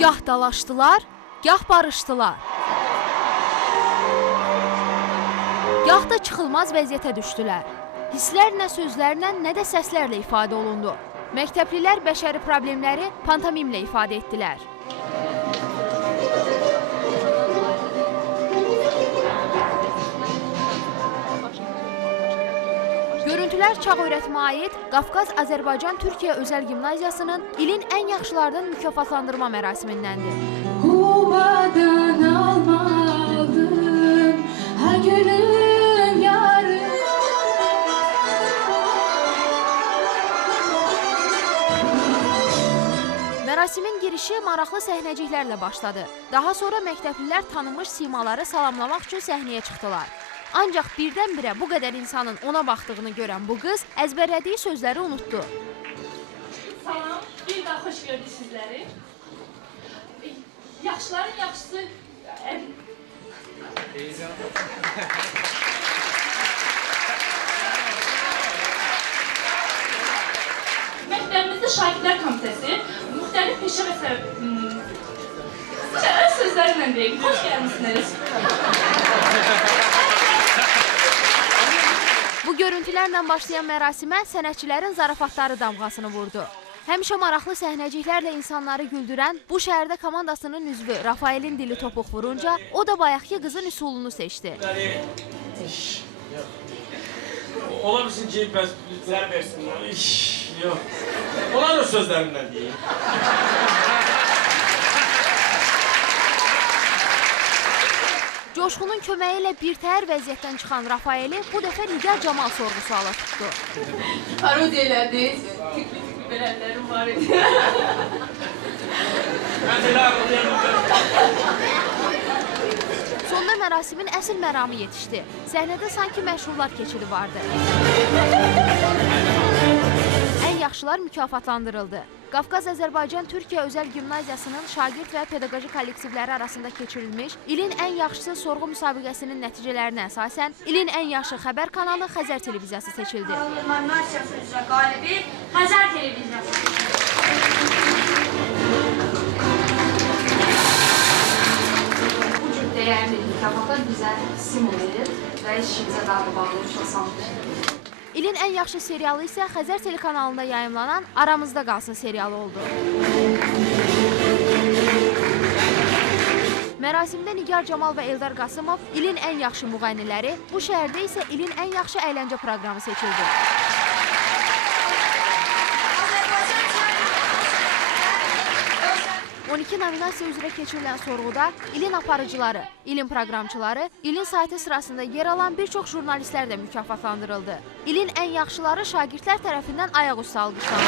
Gah dalaşdılar, gah barışdılar. Gah da çıxılmaz vəziyyətə düşdülər. Hisslərlə, sözlərlə, nə də səslərlə ifadə olundu. Məktəblilər bəşəri problemləri pantomimlə ifadə etdilər. Görüntülər Çağöyrətmə aid Qafqaz Azərbaycan Türkiyə Özəl Gimnaziyasının ilin ən yaxşılardan mükafatlandırma mərasimindəndir. Qubadan almaldım, ha gönlüm yarım. Mərasimin girişi maraqlı səhnəciklərlə başladı. Daha sonra məktəblilər tanınmış simaları salamlamaq üçün səhnəyə çıxdılar. Ancaq birdən-birə bu qədər insanın ona baxdığını görən bu qız əzbərlədiyi sözləri unutdu. Salam, bir daha xoş gördük sizləri. Yaxşıların yaxşısı... Məktəbimizdə şagirdlər komitəsi müxtəlif peşə və sözlərlə deyim. Xoş gəlmişsiniz. Bu görüntülərlə başlayan mərasimə sənətçilərin zarafatları damğasını vurdu. Həmişə maraqlı səhnəciklərlə insanları güldürən bu şəhərdə komandasının üzvü Rafaelin dili topuq vurunca o da bayaqki qızın üsulunu seçdi. Ola bilsin ki, bəs zər versinlər. Yox. Onlar o sözlərindən deyil. Coşqunun köməyi ilə birtəhər vəziyyətdən çıxan Rafaeli bu dəfə Nigar Camal sorğu-suala tutdu. Parodiya elədiniz. Tüklü belənlərim var idi. Mən elə ağlayamam. Sonda mərasimin əsl məramı yetişdi. Səhnədə sanki məşhurlar keçidi vardı. Ən yaxşılar mükafatlandırıldı. Qafqaz Azərbaycan Türkiyə Özəl Gimnaziyasının şagird və pedaqoji kollektivləri arasında keçirilmiş ilin ən yaxşısı sorğu müsabiqəsinin nəticələrinə əsasən ilin ən yaxşı xəbər kanalı Xəzər televiziyası seçildi. Nominasiyası üzrə qalibi Xəzər televiziyası. Bu cür dəyərli mükafatlar bizə stimul edir və işimizə daha da bağlı çox asandır. İlin ən yaxşı serialı isə Xəzər telekanalında yayımlanan Aramızda Qalsın serialı oldu. Mərasimdə Nigar Camal və Eldar Qasımov ilin ən yaxşı müğənniləri, bu şəhərdə isə ilin ən yaxşı əyləncə proqramı seçildi. 12 nominasiya üzrə keçirilən sorğuda ilin aparıcıları, ilin proqramçıları, ilin saytı sırasında yer alan bir çox jurnalistlər də mükafatlandırıldı. İlin ən yaxşıları şagirdlər tərəfindən ayaqüstü alqışlandı.